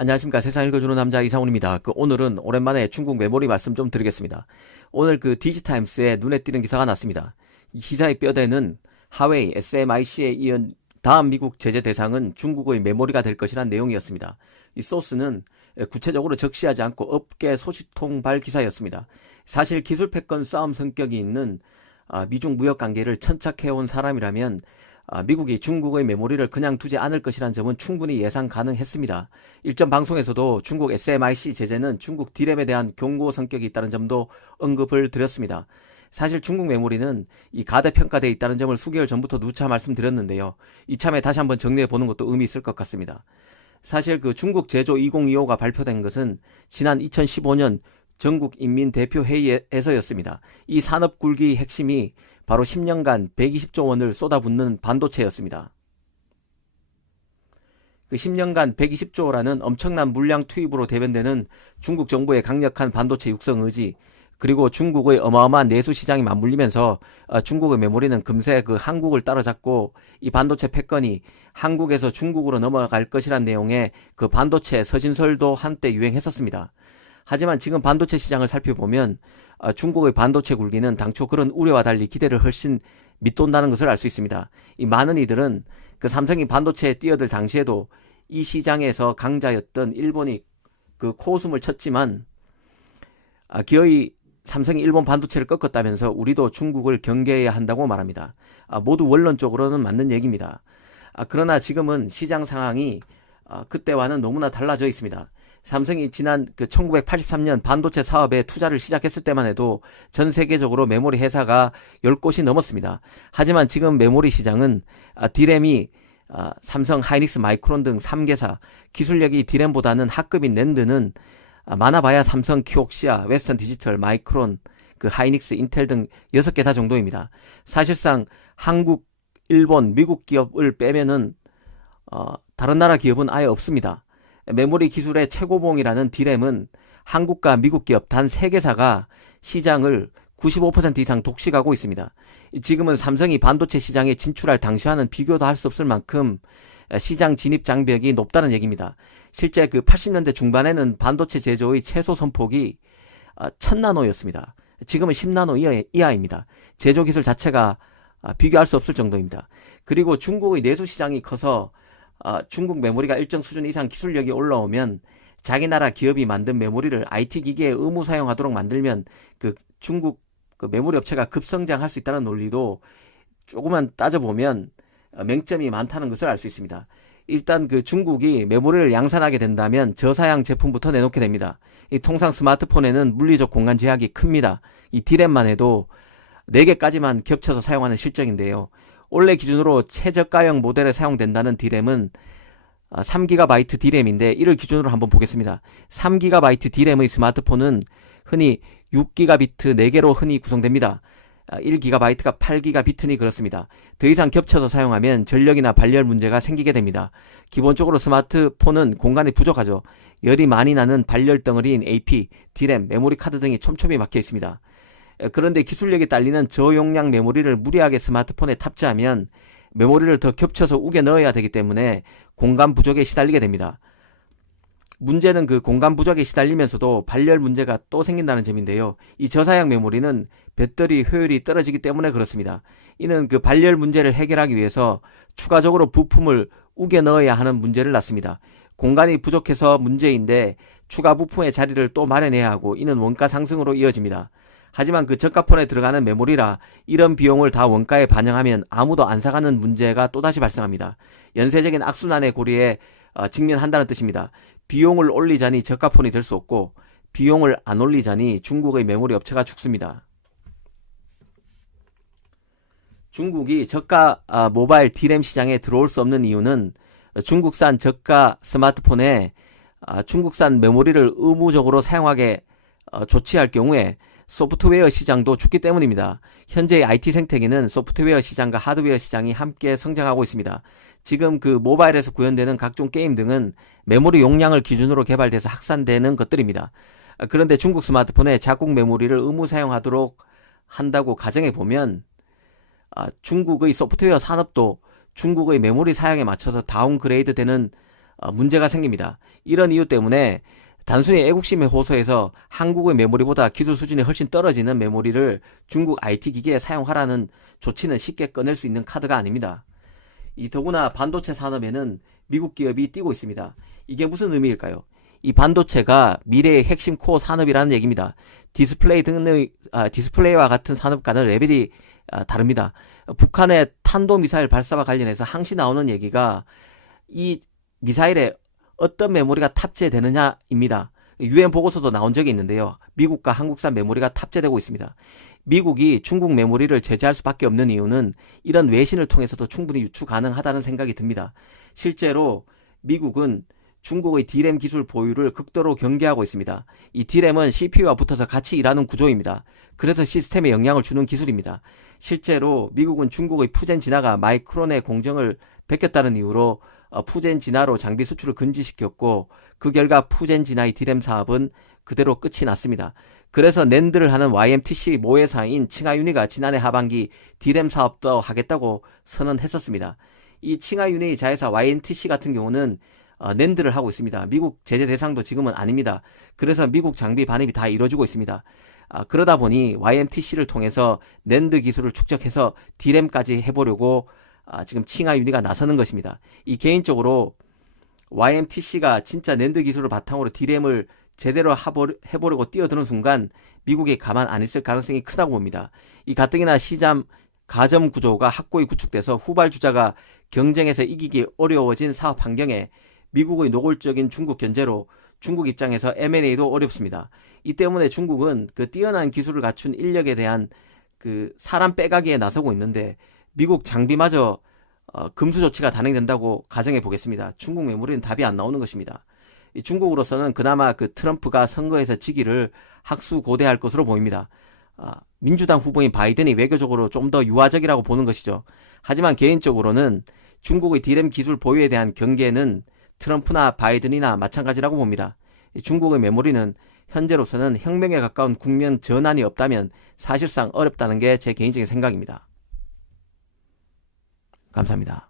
안녕하십니까. 세상 읽어주는 남자 이상훈입니다. 오늘은 오랜만에 중국 메모리 말씀 좀 드리겠습니다. 오늘 디지타임스에 눈에 띄는 기사가 났습니다. 이 기사의 뼈대는 하웨이, SMIC에 이은 다음 미국 제재 대상은 중국의 메모리가 될 것이란 내용이었습니다. 이 소스는 구체적으로 적시하지 않고 업계 소식통발 기사였습니다. 사실 기술 패권 싸움 성격이 있는 미중 무역 관계를 천착해온 사람이라면 미국이 중국의 메모리를 그냥 두지 않을 것이라는 점은 충분히 예상 가능했습니다. 일전 방송에서도 중국 SMIC 제재는 중국 D램에 대한 경고 성격이 있다는 점도 언급을 드렸습니다. 사실 중국 메모리는 이 가대평가되어 있다는 점을 수개월 전부터 누차 말씀드렸는데요. 이참에 다시 한번 정리해 보는 것도 의미 있을 것 같습니다. 사실 중국 제조 2025가 발표된 것은 지난 2015년 전국인민대표회의에서였습니다. 이 산업 굴기의 핵심이 바로 10년간 120조 원을 쏟아붓는 반도체였습니다. 10년간 120조라는 엄청난 물량 투입으로 대변되는 중국 정부의 강력한 반도체 육성 의지, 그리고 중국의 어마어마한 내수 시장이 맞물리면서 중국의 메모리는 금세 한국을 따라잡고 이 반도체 패권이 한국에서 중국으로 넘어갈 것이란 내용의 반도체 서진설도 한때 유행했었습니다. 하지만 지금 반도체 시장을 살펴보면 중국의 반도체 굴기는 당초 그런 우려와 달리 기대를 훨씬 밑돈다는 것을 알 수 있습니다. 이 많은 이들은 삼성이 반도체에 뛰어들 당시에도 이 시장에서 강자였던 일본이 코웃음을 쳤지만 기어이 삼성이 일본 반도체를 꺾었다면서 우리도 중국을 경계해야 한다고 말합니다. 모두 원론적으로는 맞는 얘기입니다. 그러나 지금은 시장 상황이 그때와는 너무나 달라져 있습니다. 삼성이 지난 1983년 반도체 사업에 투자를 시작했을 때만 해도 전 세계적으로 메모리 회사가 10곳이 넘었습니다. 하지만 지금 메모리 시장은 D램이 삼성, 하이닉스, 마이크론 등 3개사, 기술력이 D램보다는 하급인 낸드는 많아봐야 삼성, 키옥시아, 웨스턴 디지털, 마이크론, 하이닉스, 인텔 등 6개사 정도입니다. 사실상 한국, 일본, 미국 기업을 빼면은 다른 나라 기업은 아예 없습니다. 메모리 기술의 최고봉이라는 D램은 한국과 미국 기업 단 3개사가 시장을 95% 이상 독식하고 있습니다. 지금은 삼성이 반도체 시장에 진출할 당시와는 비교도 할 수 없을 만큼 시장 진입 장벽이 높다는 얘기입니다. 실제 80년대 중반에는 반도체 제조의 최소 선폭이 1000나노였습니다. 지금은 10나노 이하입니다. 제조 기술 자체가 비교할 수 없을 정도입니다. 그리고 중국의 내수 시장이 커서 중국 메모리가 일정 수준 이상 기술력이 올라오면 자기 나라 기업이 만든 메모리를 IT 기기에 의무 사용하도록 만들면 중국 메모리 업체가 급성장할 수 있다는 논리도 조금만 따져보면 맹점이 많다는 것을 알 수 있습니다. 일단 중국이 메모리를 양산하게 된다면 저사양 제품부터 내놓게 됩니다. 통상 스마트폰에는 물리적 공간 제약이 큽니다. 이 D램만 해도 4개까지만 겹쳐서 사용하는 실정인데요. 올해 기준으로 최저가형 모델에 사용된다는 D램은 3GB D램인데 이를 기준으로 한번 보겠습니다. 3GB D램의 스마트폰은 흔히 6GB 4개로 흔히 구성됩니다. 1GB가 8GB니 그렇습니다. 더 이상 겹쳐서 사용하면 전력이나 발열 문제가 생기게 됩니다. 기본적으로 스마트폰은 공간이 부족하죠. 열이 많이 나는 발열 덩어리인 AP, D램, 메모리 카드 등이 촘촘히 막혀 있습니다. 그런데 기술력이 딸리는 저용량 메모리를 무리하게 스마트폰에 탑재하면 메모리를 더 겹쳐서 우겨 넣어야 되기 때문에 공간 부족에 시달리게 됩니다. 문제는 공간 부족에 시달리면서도 발열 문제가 또 생긴다는 점인데요. 이 저사양 메모리는 배터리 효율이 떨어지기 때문에 그렇습니다. 이는 발열 문제를 해결하기 위해서 추가적으로 부품을 우겨 넣어야 하는 문제를 낳습니다. 공간이 부족해서 문제인데 추가 부품의 자리를 또 마련해야 하고 이는 원가 상승으로 이어집니다. 하지만 저가폰에 들어가는 메모리라 이런 비용을 다 원가에 반영하면 아무도 안 사가는 문제가 또다시 발생합니다. 연쇄적인 악순환의 고리에 직면한다는 뜻입니다. 비용을 올리자니 저가폰이 될 수 없고 비용을 안 올리자니 중국의 메모리 업체가 죽습니다. 중국이 저가 모바일 D램 시장에 들어올 수 없는 이유는 중국산 저가 스마트폰에 중국산 메모리를 의무적으로 사용하게 조치할 경우에 소프트웨어 시장도 죽기 때문입니다. 현재의 IT 생태계는 소프트웨어 시장과 하드웨어 시장이 함께 성장하고 있습니다. 지금 모바일에서 구현되는 각종 게임 등은 메모리 용량을 기준으로 개발돼서 확산되는 것들입니다. 그런데 중국 스마트폰에 자국 메모리를 의무 사용하도록 한다고 가정해 보면 중국의 소프트웨어 산업도 중국의 메모리 사양에 맞춰서 다운그레이드 되는 문제가 생깁니다. 이런 이유 때문에 단순히 애국심에 호소해서 한국의 메모리보다 기술 수준이 훨씬 떨어지는 메모리를 중국 IT 기기에 사용하라는 조치는 쉽게 꺼낼 수 있는 카드가 아닙니다. 더구나 반도체 산업에는 미국 기업이 뛰고 있습니다. 이게 무슨 의미일까요? 이 반도체가 미래의 핵심 코어 산업이라는 얘기입니다. 디스플레이와 같은 산업과는 레벨이 다릅니다. 북한의 탄도미사일 발사와 관련해서 항시 나오는 얘기가 이 미사일에 어떤 메모리가 탑재되느냐입니다. UN 보고서도 나온 적이 있는데요. 미국과 한국산 메모리가 탑재되고 있습니다. 미국이 중국 메모리를 제재할 수밖에 없는 이유는 이런 외신을 통해서도 충분히 유추 가능하다는 생각이 듭니다. 실제로 미국은 중국의 D램 기술 보유를 극도로 경계하고 있습니다. 이 D램은 CPU와 붙어서 같이 일하는 구조입니다. 그래서 시스템에 영향을 주는 기술입니다. 실제로 미국은 중국의 푸젠 진화가 마이크론의 공정을 베꼈다는 이유로 푸젠 진화로 장비 수출을 금지시켰고, 그 결과 푸젠 진화의 D램 사업은 그대로 끝이 났습니다. 그래서 낸드를 하는 YMTC 모회사인 칭하윤이가 지난해 하반기 D램 사업도 하겠다고 선언했었습니다. 이 칭하윤의 자회사 YMTC 같은 경우는 낸드를 하고 있습니다. 미국 제재 대상도 지금은 아닙니다. 그래서 미국 장비 반입이 다 이루어지고 있습니다. 그러다 보니 YMTC를 통해서 낸드 기술을 축적해서 D램까지 해보려고 지금 칭하윤이가 나서는 것입니다. 이 개인적으로 YMTC가 진짜 낸드 기술을 바탕으로 D램을 제대로 해보려고 뛰어드는 순간 미국이 가만 안 있을 가능성이 크다고 봅니다. 이 가뜩이나 시장 가점 구조가 확고히 구축돼서 후발주자가 경쟁에서 이기기 어려워진 사업 환경에 미국의 노골적인 중국 견제로 중국 입장에서 M&A도 어렵습니다. 이 때문에 중국은 그 뛰어난 기술을 갖춘 인력에 대한 그 사람 빼가기에 나서고 있는데, 미국 장비마저 금수 조치가 단행된다고 가정해 보겠습니다. 중국 메모리는 답이 안 나오는 것입니다. 이 중국으로서는 그나마 그 트럼프가 선거에서 지기를 학수고대할 것으로 보입니다. 민주당 후보인 바이든이 외교적으로 좀 더 유화적이라고 보는 것이죠. 하지만 개인적으로는 중국의 D램 기술 보유에 대한 경계는 트럼프나 바이든이나 마찬가지라고 봅니다. 중국의 메모리는 현재로서는 혁명에 가까운 국면 전환이 없다면 사실상 어렵다는 게 제 개인적인 생각입니다. 감사합니다.